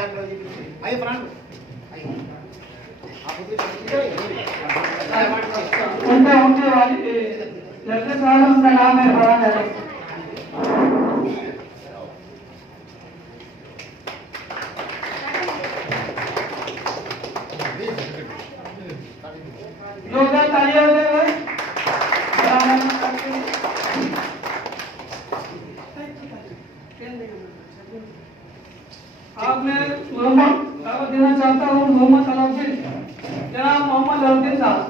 आइए प्राण उनके वाली जैसे साहब उनका नाम है फरहान है। जोरदार तालियां हो जाए भाई। आप मैं मोहम्मद दावत देना चाहता हूँ मोहम्मद अलाउद्दीन, जनाब मोहम्मद अलाउद्दीन साहब।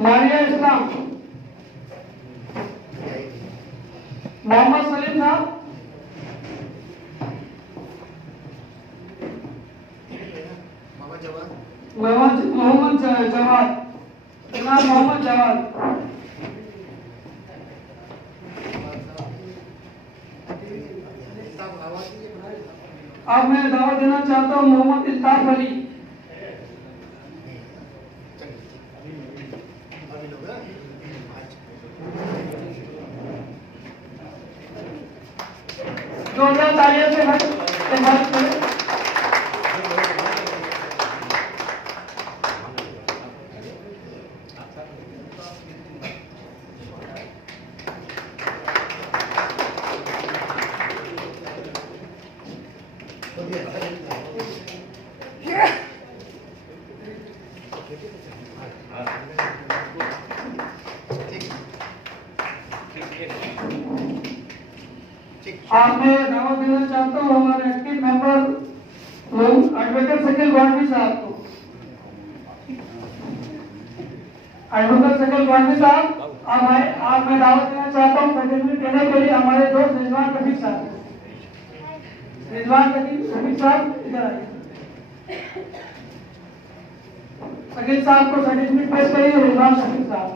मारिया इस्लाम, मोहम्मद सलीम साहब, मोहम्मद जवाद, जनाब मोहम्मद जवाद। अब मैं दावा देना चाहता हूँ मोहम्मद इल्ताफ अली। जोरदार तालियों से बात करें। आज मैं दावा देना चाहता हूँ हमारे एक्टिव मेंबर एडवोकेट शकील गौंडवी साहब को। एडवोकेट शकील गौंडवी साहब, अब आज मैं दावा देना चाहता हूँ सर्टिफिकेट देने के लिए हमारे दोस्त रिजवान रफीक साहब। रिजवान रफीक साहब इधर आइए। शकील साहब को सर्टिफिकेट पेश करिए। रिजवान रफीक साहब।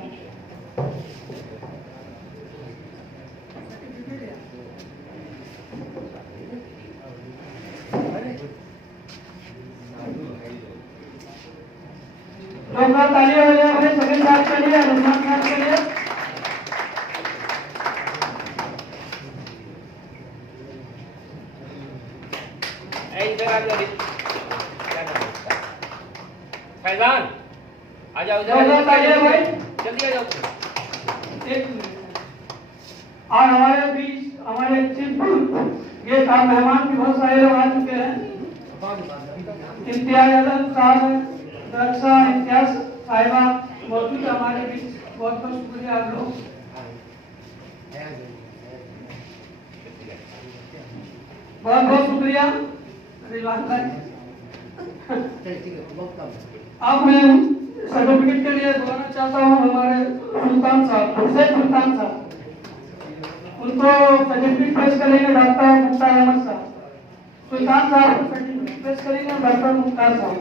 जोरदार तालियां हो जाए भाई शकील साहब के लिए, रिजवान साहब के लिए। फैजान आ जाओ इधर। जोरदार तालियां भाई, जल्दी आ जाओ। एक मिनट। और हमारे बीच हमारे चीफ गेस्ट आप मेहमान भी बहुत सारे लोग आ चुके हैं। इम्तियाज आलम साहब, रक्षा इम्तियाज साहिबा मौजूद है हमारे बीच। बहुत बहुत शुक्रिया आप लोग। बहुत बहुत शुक्रिया रिजवान भाई। अब मैं सर्टिफिकेट के लिए बुलाना चाहता हूँ हमारे सुल्तान साहब, हुसैन सुल्तान साहब। उनको सर्टिफिकेट पेश करेंगे डॉक्टर मुख्तार अहमद साहब। सुल्तान साहब को सर्टिफिकेट पेश करेंगे डॉक्टर मुख्तार साहब।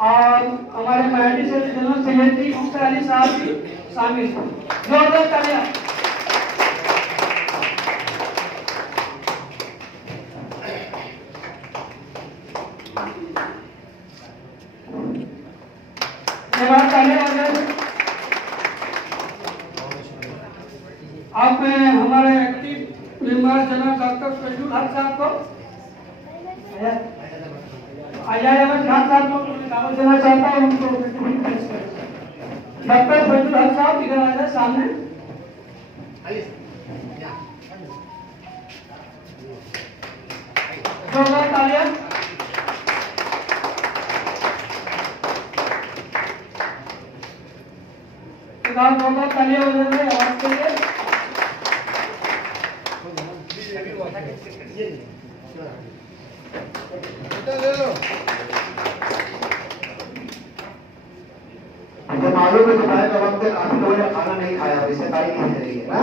और हमारे महदी से जनरल सेक्रेटरी मुख्तार अली साहब भी शामिल हैं। जोरदार तालियां। आप में हमारे एक्टिव मेंबर जनाब डॉक्टर फैजुल हक साहब को, आजाद अहमद खान साहब को दावत देना चाहता हूं। उनको डॉक्टर फैजुल हक साहब इधर आ जाए सामने। जोरदार तालियां। जोरदार तालियां हो जाए आवाज के लिए। मुझे मालूम है दोपहर का वक्त है, काफी लोगों ने खाना नहीं खाया, इससे तारीख नहीं रही है ना।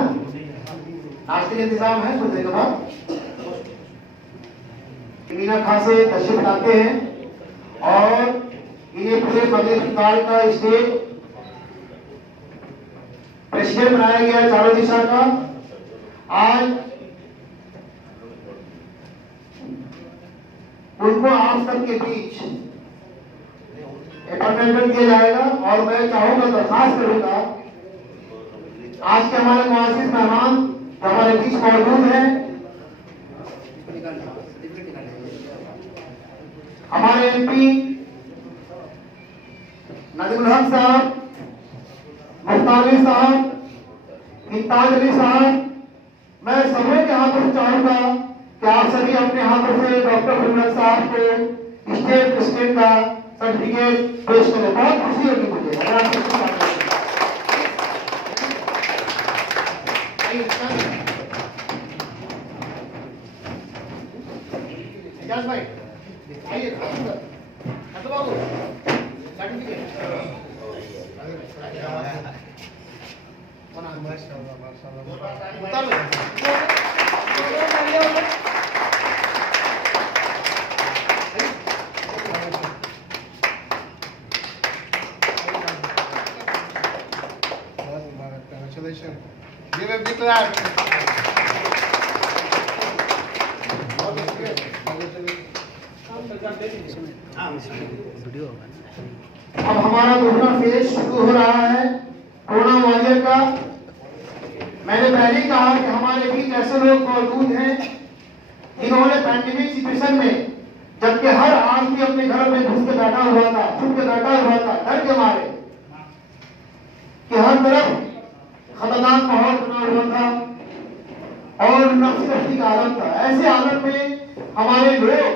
नाश्ते का इंतजाम है कुछ देर के बाद। मीना खां से तशरीफ लाते हैं और इन्हें पूरे मगरब इफ्तार का स्टेज प्रेसिडेंट बनाया गया है चारों दिशा का। आज उनको आप सबके बीच अपॉइंटमेंट दिया जाएगा और मैं चाहूंगा, दरखास्त करूंगा आज के हमारे मुआजिज मेहमान जो हमारे बीच मौजूद हैं, हमारे एमपी नदीमुल हक साहब, मुख्तार अली साहब, इम्ताज अली साहब, मैं सभी के हाथों से चाहूंगा कि आप सभी अपने हाथों से डॉक्टर फुलमल साहब को स्टेट प्रेसिडेंट का सर्टिफिकेट पेश करें। बहुत खुशी होगी मुझे अगर आप सबको बात करें। एजाज भाई आइए बाबू certificate Congratulations. Give a big clap. अब हमारा दूसरा फेज शुरू हो रहा है कोरोना वायरस का। मैंने पहले ही कहा कि हमारे बीच ऐसे लोग मौजूद हैं जिन्होंने पैंडेमिक सिचुएशन में, जबकि हर आदमी अपने घर में घुस के बैठा हुआ था, छुप के बैठा हुआ था डर के मारे कि हर तरफ खतरनाक माहौल बना हुआ था और नफसी का आलम था। ऐसे आलम में हमारे लोग,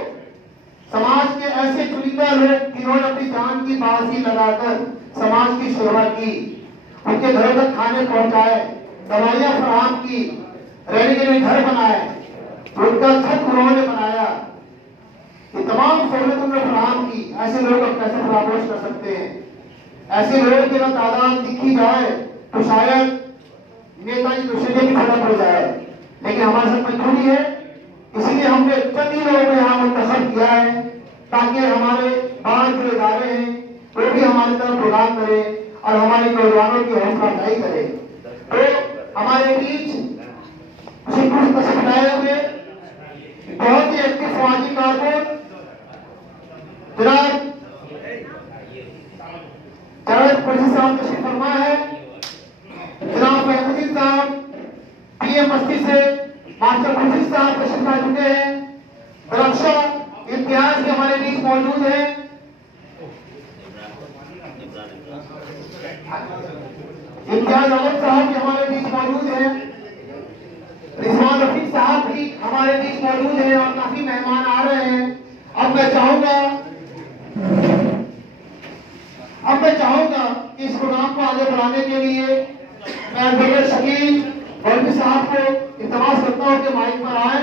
समाज के ऐसे चुनिंदा लोग जिन्होंने अपनी जान की बाजी लगाकर समाज की सेवा की, उनके घरों तक खाने पहुंचाए, दवाइयां फराहम की, रहने के लिए घर बनाए, उनका छत उन्होंने बनाया, ये तमाम सहूलत उन्होंने फराहम की। ऐसे लोग अब कैसे फरामोश कर सकते हैं? ऐसे लोगों की अगर तादाद दिखी जाए तो शायद नेताजी दुष्यंत की खड़ा पड़ जाए, लेकिन हमारे साथ मजबूरी है, इसलिए हमने चंद ही लोगों को यहाँ मुंतखब किया है ताकि हमारे बाहर जो इदारे हैं वो भी हमारी तरफ प्रोग्राम करें और हमारे नौजवानों की हौसला अफजाई करें। तो हमारे बीच शिवपुर तशरीफ लाए हुए बहुत ही एक्टिव समाजी कारकुन जनाब जावेद कुरैशी साहब तशरीफ फरमा है, जनाब महमूदीन साहब पीएम बस्ती से मास्टर खुर्शीद साहब तशरीफ ला चुके हैं, रक्षा इम्तियाज के हमारे बीच मौजूद हैं, इम्तियाज अहमद साहब भी हमारे बीच मौजूद हैं, रिजवान रफीक साहब भी हमारे बीच मौजूद हैं और काफी मेहमान आ रहे हैं। अब मैं चाहूंगा कि इस प्रोग्राम को आगे बढ़ाने के लिए मैं एडवोकेट शकील गौलवी साहब को इल्तमास करता हूं कि माइक पर आए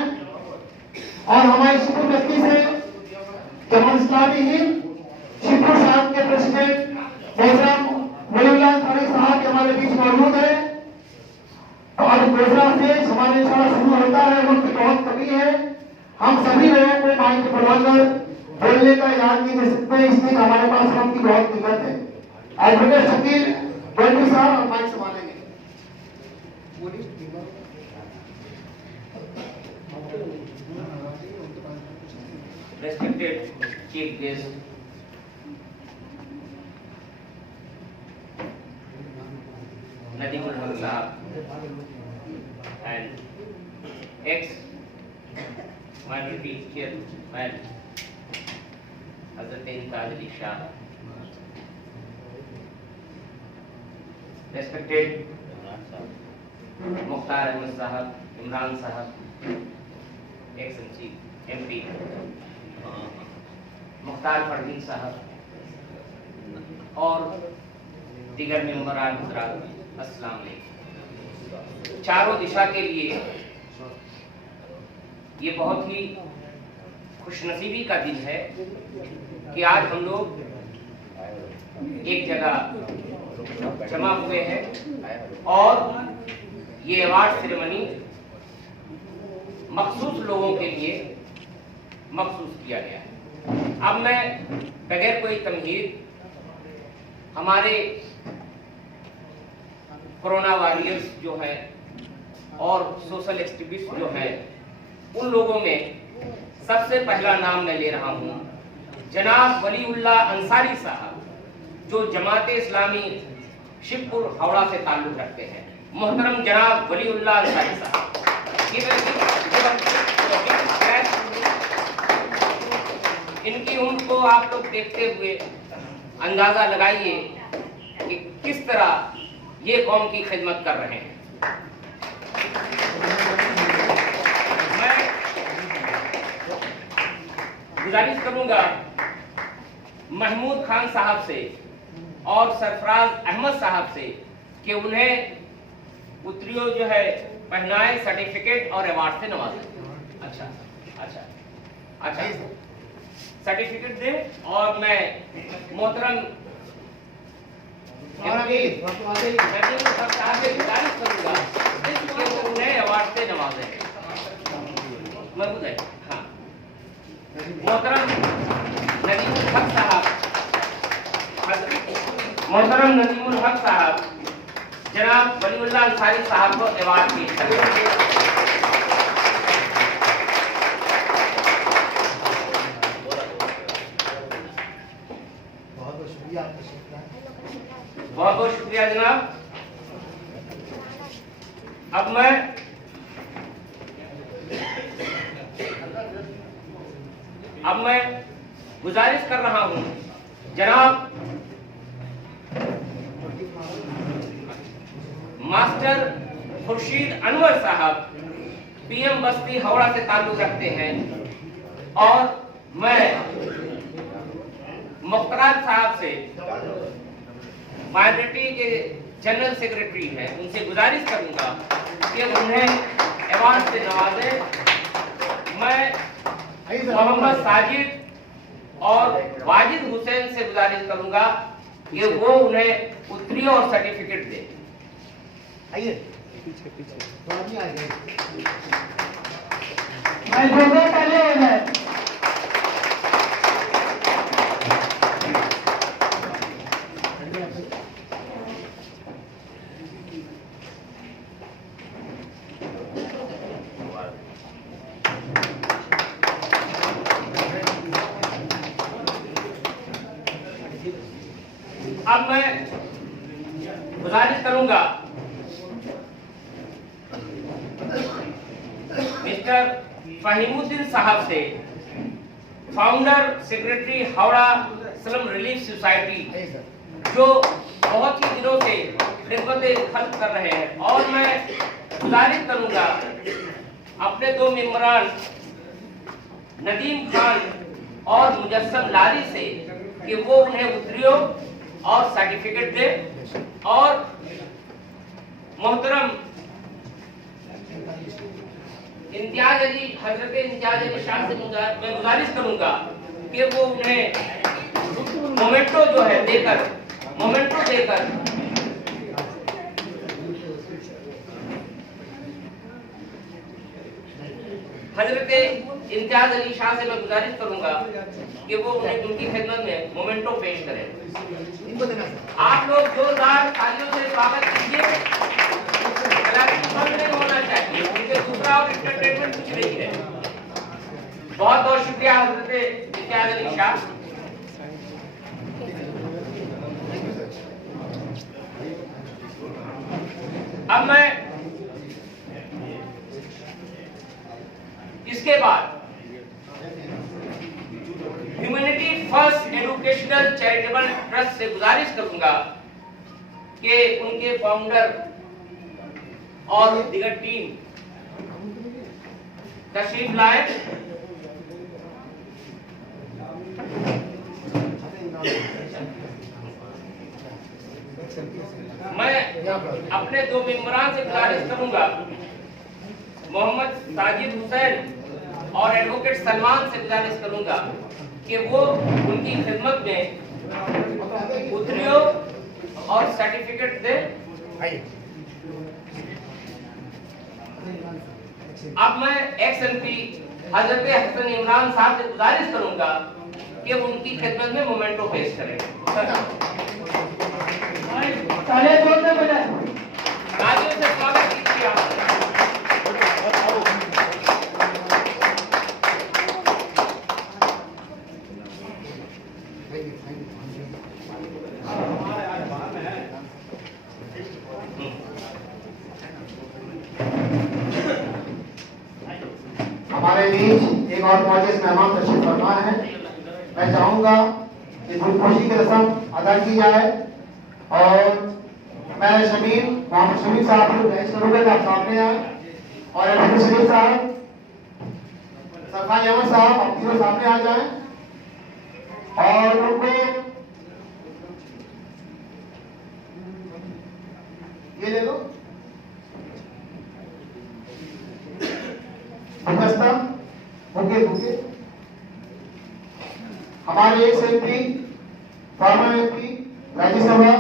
और हमारी शिवपुर बस्ती से जमात इस्लामी हिंद शिवपुर साहब के प्रेसिडेंट मोहतरम वलीउल्लाह अंसारी साहब हमारे बीच मौजूद है। तो अब दूसरा फेज हमारे इंशाल्लाह शुरू होता है, वक्त की बहुत कमी है, हम सभी लोगों को माइक पर बुलाकर बोलने का इजाजत नहीं दे सकते, इसलिए हमारे पास वक्त की बहुत दिक्कत है। एडवोकेट शकील गौलवी साहब माइक संभालेंगे। Respected Chief Guest, Nadimul Haq Sahab and ex-Minority Chairman Hazrat Imtaz Ali Shah, respected Mukhtar Ahmed Sahab, Imran Sahab, ex-Chief MP, Mukhtar Fardeen साहब और दीगर मेंबरान हज़रात, अस्सलाम वालेकुम। चारों दिशा के लिए ये बहुत ही खुशनसीबी का दिन है कि आज हम लोग एक जगह जमा हुए हैं और ये अवार्ड सेरेमनी मखसूस लोगों के लिए मखसूस किया गया है। अब मैं बगैर कोई तमहीद हमारे कोरोना वॉरियर्स जो है और सोशल एक्टिविस्ट जो है उन लोगों में सबसे पहला नाम मैं ले रहा हूं जनाब वलीउल्लाह अंसारी साहब, जो जमात इस्लामी शिवपुर हावड़ा से ताल्लुक रखते हैं। मोहतरम जनाब वलीउल्लाह अंसारी साहब। इनकी उम्र को आप लोग देखते हुए अंदाजा लगाइए कि किस तरह ये कौम की खिदमत कर रहे हैं। मैं गुजारिश करूंगा महमूद खान साहब से और सरफराज अहमद साहब से कि उन्हें उत्तरियों जो है पहनाए, सर्टिफिकेट और अवार्ड से नवाजें। अच्छा सर्टिफिकेट दें। और मैं मोहतरम साहब से गुजारिश करूंगा कि वो उन्हें अवार्ड से नवाजें। महमूद है, हाँ। मोहतरम नदीमुल हक साहब, मोहतरम नदीमुल हक साहब जनाब वलीउल्लाह अंसारी साहब को अवार्ड पेश करेंगे। बहुत बहुत शुक्रिया जनाब। अब मैं गुजारिश कर रहा हूं जनाब मास्टर खुर्शीद अनवर साहब, पीएम बस्ती हावड़ा से ताल्लुक रखते हैं, और मैं मुख्तार साहब से माइनॉरिटी के जनरल सेक्रेटरी हैं, उनसे गुजारिश करूंगा कि उन्हें अवार्ड से नवाजें। मैं मोहम्मद साजिद और वाजिद हुसैन से गुजारिश करूंगा कि वो उन्हें उत्तरी और सर्टिफिकेट दें। आइए पीछे पीछे आ गए। पहले हो जाए। अब मैं गुजारिश करूंगा मिस्टर फहीमुद्दीन साहब से, founder secretary Howrah slum relief society, जो बहुत ही दिनों से खिदमत खल्क कर रहे हैं। और मैं गुजारिश करूंगा अपने दो मेंबरान नदीम खान और मुजस्सम लारी से कि वो उन्हें उत्तरियों और सर्टिफिकेट दे। और मोहतरम इम्तियाज अली, हजरत इम्तियाज अली शाह से मैं गुजारिश करूंगा कि वो उन्हें मोमेंटो जो है देकर हजरत इम्तियाज अली शाह से मैं गुजारिश करूंगा कि वो उन्हें उनकी खिदमत में मोमेंटो पेश करें। आप लोग जोरदार तालियों से स्वागत कीजिए। नहीं होना चाहिए क्योंकि दूसरा और एंटरटेनमेंट कुछ नहीं है। बहुत बहुत शुक्रिया हजरत इम्तियाज अली शाह। अब मैं इसके बाद humanity first educational charitable trust से गुजारिश करूंगा कि उनके फाउंडर और दीगर टीम तशरीफ लाए। मैं अपने दो मेंबरान से गुजारिश करूंगा मोहम्मद साजिद हुसैन और एडवोकेट सलमान से गुजारिश करूंगा कि वो उनकी खिदमत में उत्तरियों और सर्टिफिकेट दे। अब मैं एक्स एमपी हजरत हसन इमरान साहब से गुजारिश करूंगा कि वो उनकी खिदमत में मोमेंटो पेश करें। तालियों से स्वागत कीजिए आप। और मुआज़्ज़िज़ मेहमान तशरीफ फरमा है। मैं चाहूँगा कि गुलखुशी की रस्म अदा की जाए और मैं मोहम्मद शमीम साहब को गुजारिश करूँगा कि आप सामने आए और एडवोकेट शरीफ साहब, सरफराज अहमद साहब, आप तीनों सामने आ जाएं और उनको ये ले लो गुलदस्ता, बुके बुके। हमारे एक एमपी, फॉर्मर एमपी राज्यसभा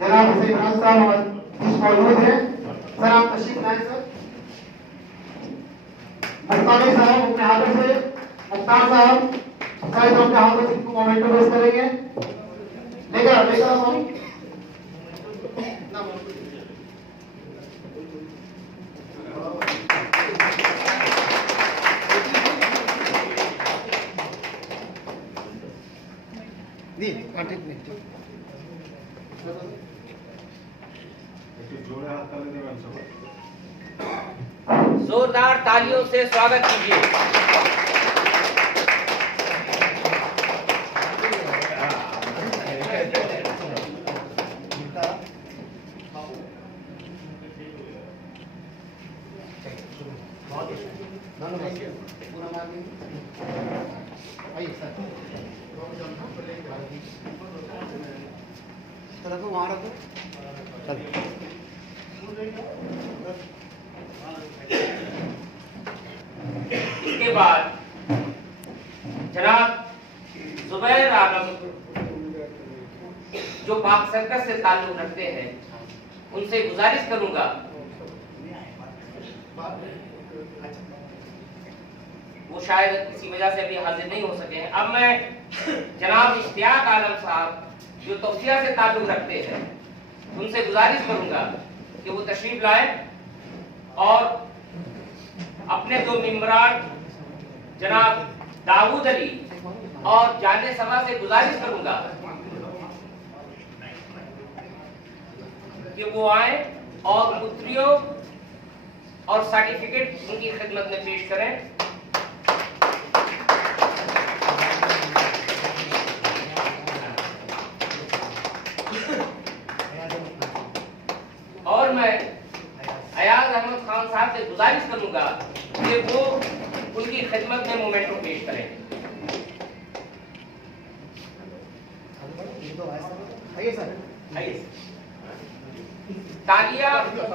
जनाब हुसैन इमरान साहब हमारे बीच मौजूद हैं। सर आप तशरीफ लाएं सर। मुख्तारी साहब अपने हाथों से, मुख्तार साहब शायद अपने हाथों से इनको मोमेंटो पेश करेंगे। लेकर हम दी कांटेक्ट नहीं जोरदार तालियों से स्वागत कीजिए। आइए सर, रखो वहाँ रखो। इसके बाद जनाब जुबैर आलम जो पाक सर्कस से ताल्लुक रखते हैं, उनसे गुजारिश करूंगा वो शायद किसी वजह से अभी हाजिर नहीं हो सके हैं। अब मैं जनाब इश्तियाक आलम साहब जो तौसिया से ताल्लुक रखते हैं, उनसे गुजारिश करूंगा कि वो तशरीफ लाए और अपने दो मेंबरान जनाब दाऊद अली और जाने सभा से गुजारिश करूंगा कि वो आए और पुत्रियों और सर्टिफिकेट उनकी खिदमत में पेश करें। और मैं अयाज अहमद खान साहब से गुजारिश करूंगा कि वो उनकी खिदमत में मोमेंटो पेश करें। आइए सर, आइए। तालियां जो है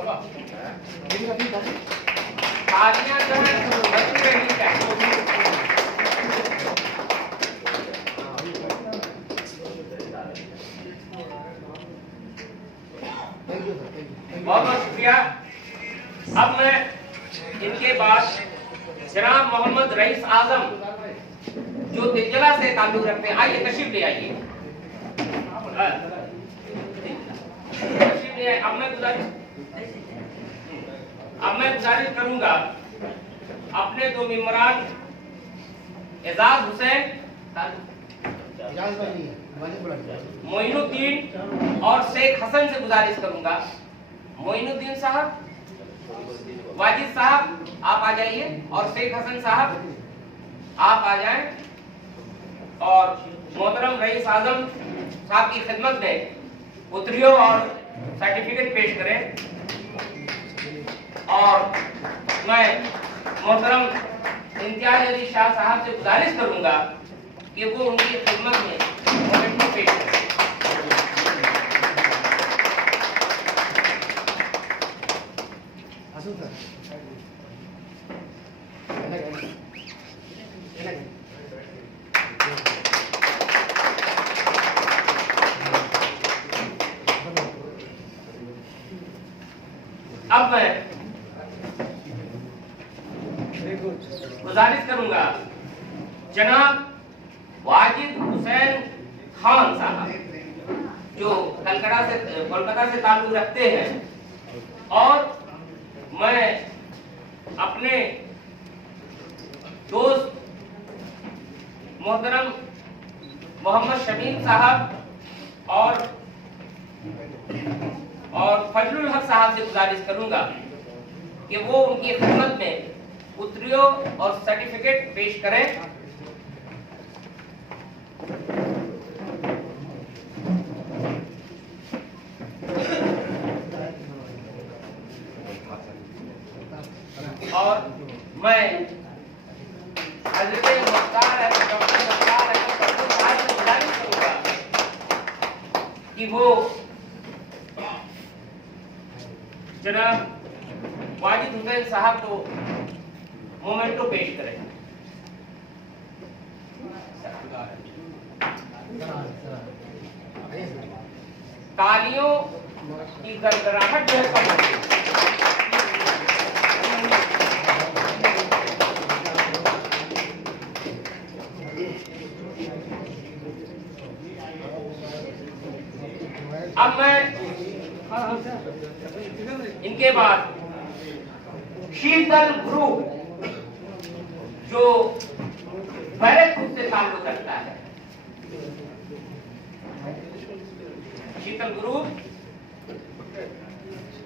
बहुत बहुत शुक्रिया। अब मैं इनके बाद जनाब मोहम्मद रईस आजम जो तिजला से ताल्लुक रखते हैं, आइए तशरीफ ले आइए। तशरीफ ले आइए। अब मैं गुजारिश करूंगा अपने दो मेंबरान एजाज हुसैन, मोइनुद्दीन और शेख हसन से गुजारिश करूंगा। मोइनुद्दीन साहब, वाजिद साहब आप आ जाइए और शेख हसन साहब आप आ जाएं और मोहतरम रईस आजम साहब की खिदमत में पुत्रियों और सर्टिफिकेट पेश करें। और मैं मोहतरम इम्तियाज अली शाह साहब से गुजारिश करूंगा कि वो उनकी खिदमत में मोमेंटो पेश करें। अब मैं गुजारिश करूंगा जनाब वाजिद हुसैन खान साहब जो कोलकाता से ताल्लुक रखते हैं, और मैं अपने दोस्त मोहतरम मोहम्मद शमीम साहब और फजलुल हक साहब से गुजारिश करूंगा कि वो उनकी खिदमत में उत्तरियों और सर्टिफिकेट पेश करें। और मैं हजरत मुख्तार डॉक्टर मुख्तार साहब से गुजारिश करूंगा कि वो जनाब वाजिद हुसैन साहब को मोमेंटो पेश करें। तालियों की गड़गड़ाहट जो है कम होगी। अब मैं इनके बाद शीतल ग्रुप जो बैरकपुर से ताल्लुक रखता है, शीतल ग्रुप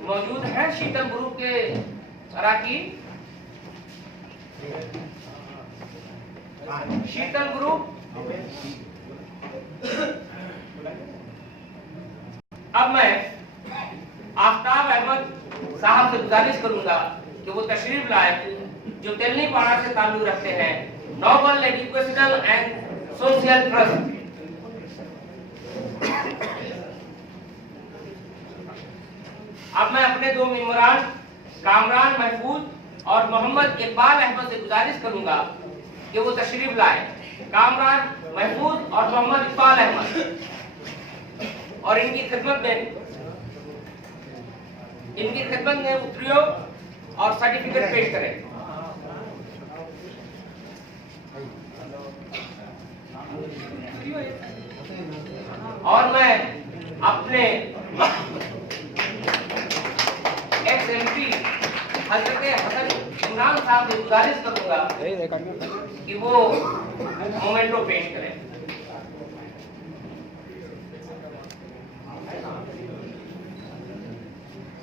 मौजूद है। शीतल ग्रुप के अराकीन, शीतल ग्रुप। अब मैं आफ्ताब अहमद साहब से गुजारिश करूंगा कि वो तशरीफ लाए, जो तेलनीपाड़ा से ताल्लुक रखते हैं, noble educational and social trust. अब मैं अपने दो मेंबरान कामरान महफूज और मोहम्मद इकबाल अहमद से गुजारिश करूंगा कि वो तशरीफ लाए। कामरान महफूज और मोहम्मद इकबाल अहमद, और इनकी खिदमत में उत्तरियों और सर्टिफिकेट पेश करें। और मैं अपने एक्स एमपी हजरत हसन इमरान साहब से गुजारिश करूंगा कि वो मोमेंटो पेश करें।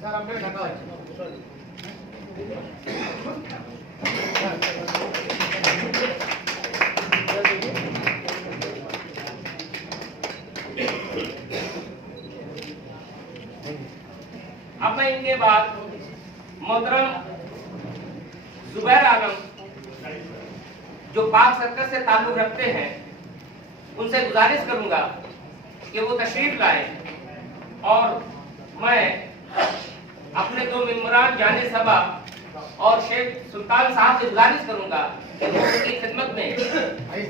सर हमने ढका अब मैं इनके बाद मोहतरम जुबैर आलम जो पाक सर्कस से ताल्लुक रखते हैं, उनसे गुजारिश करूंगा कि वो तशरीफ लाए। और मैं अपने दो मेंबरान जाने सबा और शेख सुल्तान साहब से गुजारिश करूंगा कि वो उनकी खिदमत में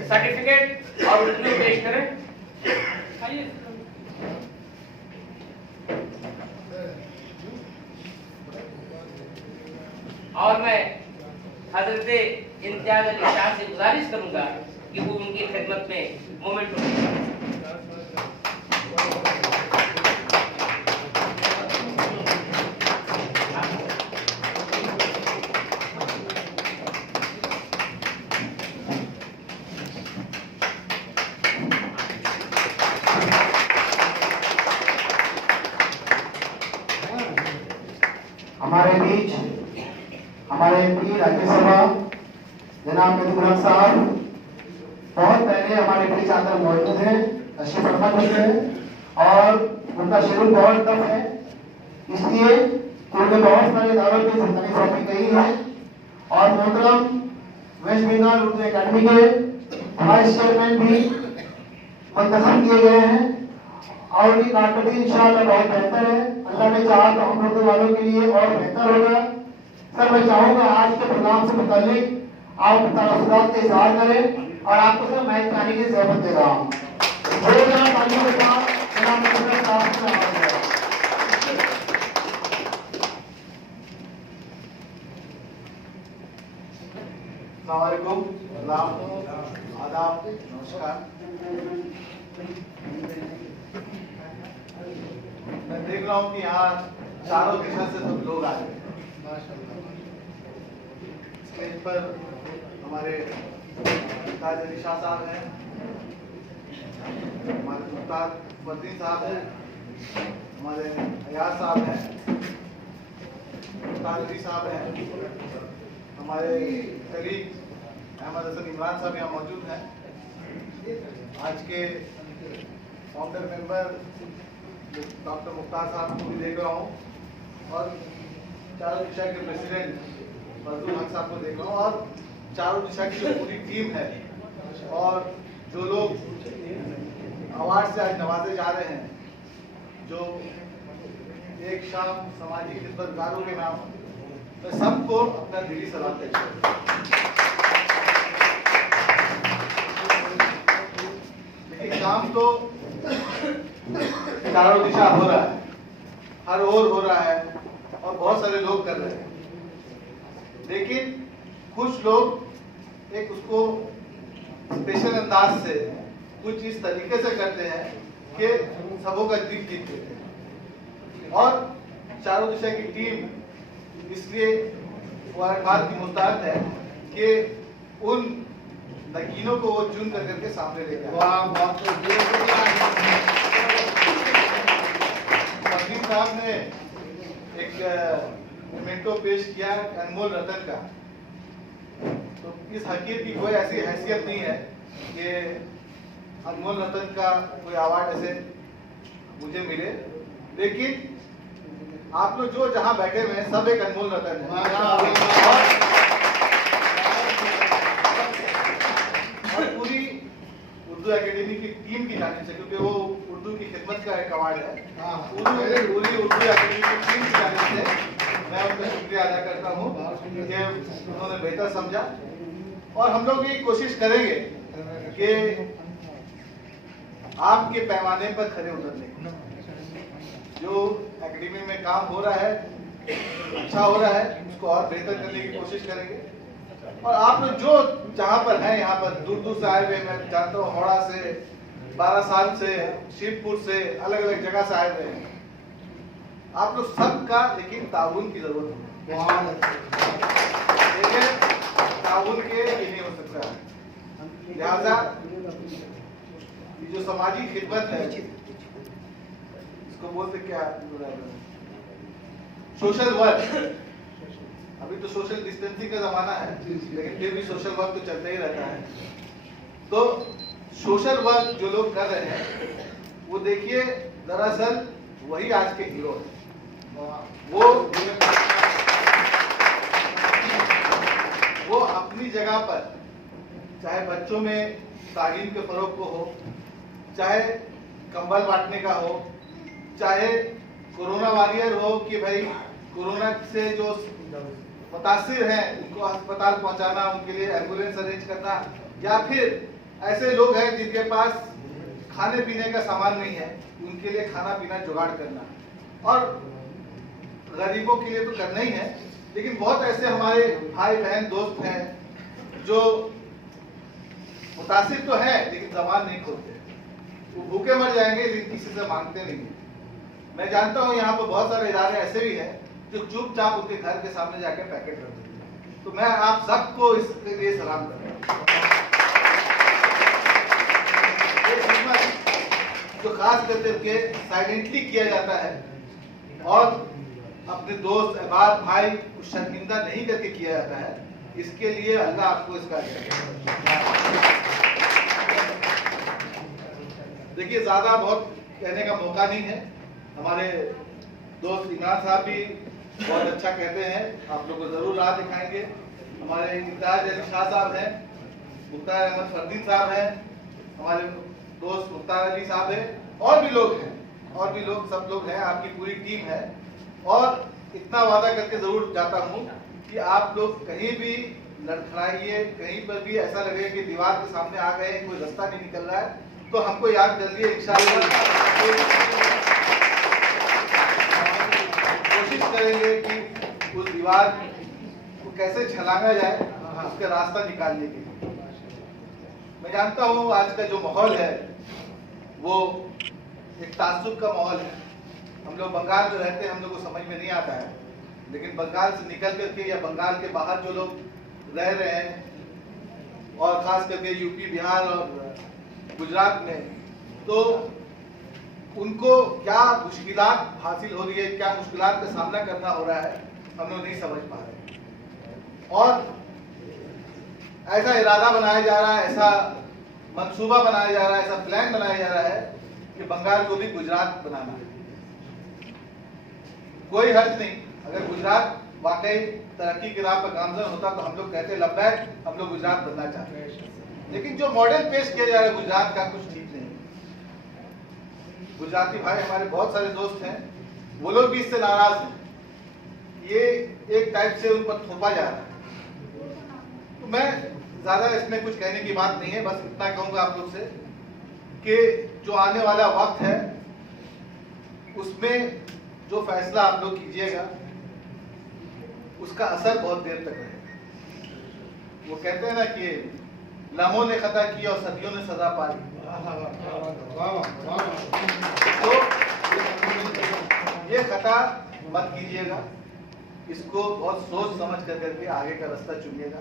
सर्टिफिकेट और उत्तरीय पेश करें। और मैं हजरत इम्तियाज अली शाह से गुजारिश करूंगा कि वो उनकी खिदमत में मोमेंटो पेश करें। हमारे बीच हमारे एमपी राज्यसभा जनाब मेहदुल साहब बहुत पहले हमारे बीच आकर मौजूद हैं, तशरीफ फरमा चुके हैं और उनका शेड्यूल बहुत टफ है, इसलिए उन्होंने बहुत सारे इदारों की सरकारी सौंपी गई है। और मोहतरम वेस्ट बंगाल उर्दू एकेडमी के वाइस चेयरमैन भी मुंतखब किए गए हैं और उनकी कारकर्दगी इंशाअल्लाह बहुत बेहतर है। अल्लाह ने चाहा तो हम उर्दू वालों के लिए और बेहतर होगा। सर मैं चाहूंगा आज के प्रोग्राम से मुतालिक आप ताल्लुकात का इजहार करें और आपको सर मैं कहने की ज़रूरत दे रहा हूँ। अस्सलामुअलैकुम, सलाम, आदाब, नमस्कार। मैं देख रहा हूँ कि यहाँ चारों दिशा से सब लोग आ रहे हैं। स्टेज पर हमारे ताज अली शाह साहब हैं, हमारे मुख्तार फरदीन साहब हैं, हमारे अयाज साहब हैं, मुख्तार अली साहब हैं, हमारे कलीग अहमद हसन इमरान साहब यहाँ मौजूद हैं। आज के फाउंडर मेंबर डॉक्टर मुख्तार साहब को भी देख रहा हूँ और चारों दिशा के प्रेसिडेंट फजलुल हक साहब को देख रहा हूँ और चारों दिशा की जो पूरी टीम है और जो लोग अवार्ड से आज नवाजे जा रहे हैं, जो एक शाम सामाजिक खिदमतगारों के नाम, मैं सबको अपना दिली सलाम पेश करता हूं। देखिए, काम तो चारों दिशा हो रहा है, हर ओर हो रहा है और बहुत सारे लोग कर रहे हैं, लेकिन कुछ लोग एक उसको स्पेशल अंदाज से कुछ इस तरीके से करते हैं कि सबों का दिल जीत लेते हैं। और चारों दिशा की टीम इसलिए मुबारकबाद की मुस्ताहक है कि उन नगीनों को वो चुन करके सामने लेकर फरदीन साहब ने एक मोमेंटो पेश किया अनमोल रतन का, तो इस हकीर की कोई ऐसी हैसियत नहीं है कि अनमोल रतन का कोई अवार्ड ऐसे मुझे मिले, लेकिन आप लोग जो जहां बैठे हुए हैं सब एक अनमोल रतन है। और पूरी उर्दू एकेडमी की टीम की जानिब से, क्योंकि वो उर्दू की खिदमत का एक अवार्ड है, पूरी उर्दू एकेडमी की टीम की जानिब से मैं उनका शुक्रिया अदा करता हूँ कि उन्होंने बेहतर समझा। और हम लोग ये कोशिश करेंगे कि आपके पैमाने पर खरे उतरने की, जो एकेडमी में काम हो रहा है अच्छा हो रहा है, उसको और बेहतर करने की कोशिश करेंगे। और आप लोग जो जहाँ पर हैं, यहाँ पर दूर दूर से आए हुए, मैं जानता हूँ हौड़ा से, 12 साल से, शिवपुर से, अलग अलग जगह से आए हुए हैं, आप लोग सबका लेकिन ताउन की जरूरत है। ताउन के ये नहीं हो सकता, लिहाजा जो सामाजिक खिदमत है, इसको बोलते क्या, सोशल वर्क। अभी तो सोशल डिस्टेंसिंग का जमाना है, लेकिन फिर भी सोशल वर्क तो चलता ही रहता है। तो सोशल वर्क जो लोग कर रहे हैं, वो देखिए दरअसल वही आज के हीरो है। वो अपनी जगह पर, चाहे बच्चों में तालीम के फरोग को हो, चाहे कंबल बांटने का हो, चाहे कोरोना वॉरियर हो कि भाई कोरोना से जो मुतासिर हैं उनको अस्पताल पहुंचाना, उनके लिए एम्बुलेंस अरेंज करना, या फिर ऐसे लोग हैं जिनके पास खाने पीने का सामान नहीं है, उनके लिए खाना पीना जुगाड़ करना, और गरीबों के लिए तो करना ही है, लेकिन बहुत ऐसे हमारे भाई बहन दोस्त हैं जो मुतासिर तो है लेकिन जबान नहीं खोलते, वो भूखे मर जाएंगे लेकिन किसी से मांगते नहीं है। मैं जानता हूँ यहाँ पर बहुत सारे इदारे ऐसे भी हैं जो चुपचाप उनके घर के सामने जाके पैकेट रख देते हैं। तो मैं आप सबको इसके लिए सलाम करता हूँ। जो खास करके साइलेंटली किया जाता है और अपने दोस्त अहबाब भाई को शर्मिंदा नहीं करके किया जाता है, इसके लिए अल्लाह आपको इसका देखिए, ज्यादा बहुत कहने का मौका नहीं है। हमारे दोस्त इमरान साहब भी बहुत अच्छा कहते हैं, आप लोग को जरूर राह दिखाएंगे। हमारे इम्तियाज अली शाह साहब हैं, मुख्तार अहमद फरदीन साहब हैं, हमारे दोस्त मुख्तार अली साहब हैं, और भी लोग हैं, और भी लोग, सब लोग हैं, आपकी पूरी टीम है। और इतना वादा करके जरूर जाता हूँ कि आप लोग कहीं भी लड़खड़ाइए, कहीं पर भी ऐसा लगे कि दीवार के सामने आ गए, कोई रास्ता नहीं निकल रहा है, तो हमको याद कर लिए, इंशाअल्लाह कोशिश करेंगे कि उस दीवार को कैसे छलांगा जाए, उसका रास्ता निकालने के लिए। मैं जानता हूँ आज का जो माहौल है वो एक तासुब का माहौल है। हम लोग बंगाल में रहते हैं, हम लोग को समझ में नहीं आता है, लेकिन बंगाल से निकल करके या बंगाल के बाहर जो लोग रह रहे हैं, और खास करके यूपी, बिहार और गुजरात में, तो उनको क्या मुश्किलात हासिल हो रही है, क्या मुश्किलात का सामना करना हो रहा है, हम लोग नहीं समझ पा रहे। और ऐसा इरादा बनाया जा रहा है, ऐसा मंसूबा बनाया जा रहा है, ऐसा प्लान बनाया जा रहा है कि बंगाल को भी गुजरात बनाना है। कोई हर्ज नहीं, अगर गुजरात वाकई तरक्की की राह पर गामजन होता तो हम लोग कहते लब्बैक, हम लोग गुजरात बनना चाहते हैं। लेकिन जो मॉडल पेश किया जा रहा है गुजरात का, कुछ ठीक नहीं। गुजराती भाई हमारे बहुत सारे दोस्त हैं, वो लोग भी इससे नाराज हैं। ये एक टाइप से उन पर थोपा जा रहा है। तो मैं ज्यादा इसमें कुछ कहने की बात नहीं है, बस इतना कहूंगा आप लोग से कि जो आने वाला वक्त है उसमें जो फैसला आप लोग कीजिएगा उसका असर बहुत देर तक रहेगा। वो कहते हैं ना कि लम्हों ने खता की और सदियों ने सजा पाई। तो ये खता मत कीजिएगा, इसको बहुत सोच समझ कर करके आगे का रास्ता चुनिएगा।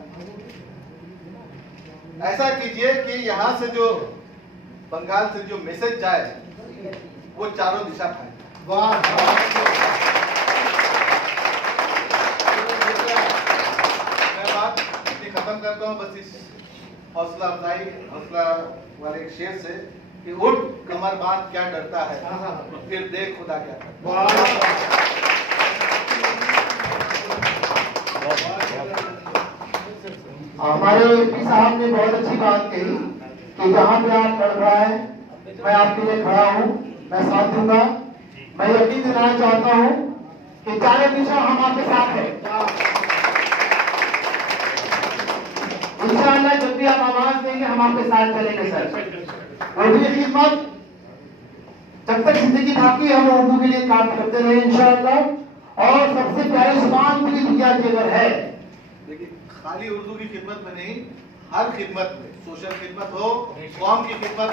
ऐसा कीजिए कि यहाँ से जो बंगाल से जो मैसेज जाए वो चारों दिशा फैले। मैं बात खत्म करता हूँ बस इस हौसला वाले एक शेर से कि उठ कमर बांध क्या डरता है, फिर देख खुदा क्या करता है। हमारे एमपी साहब ने बहुत अच्छी बात कही कि जहाँ पे आप लड़ रहा है मैं आपके लिए खड़ा हूँ, मैं साथ दूंगा। मैं यकीन दिलाना चाहता हूँ कि चारों दिशा हम आपके साथ हैं। इंशाअल्लाह जब भी आप आवाज देंगे हम आपके साथ चलेंगे सर। उर्दू की खिदमत जब तक जिंदगी बाकी है हम उर्दू के लिए काम करते रहे इंशाअल्लाह। और सबसे प्यारी जुबान पूरी दुनिया की अगर है, देखिए खाली उर्दू की खिदमत में नहीं, हर खिदमत में, सोशल खिदमत हो, कौम की खिदमत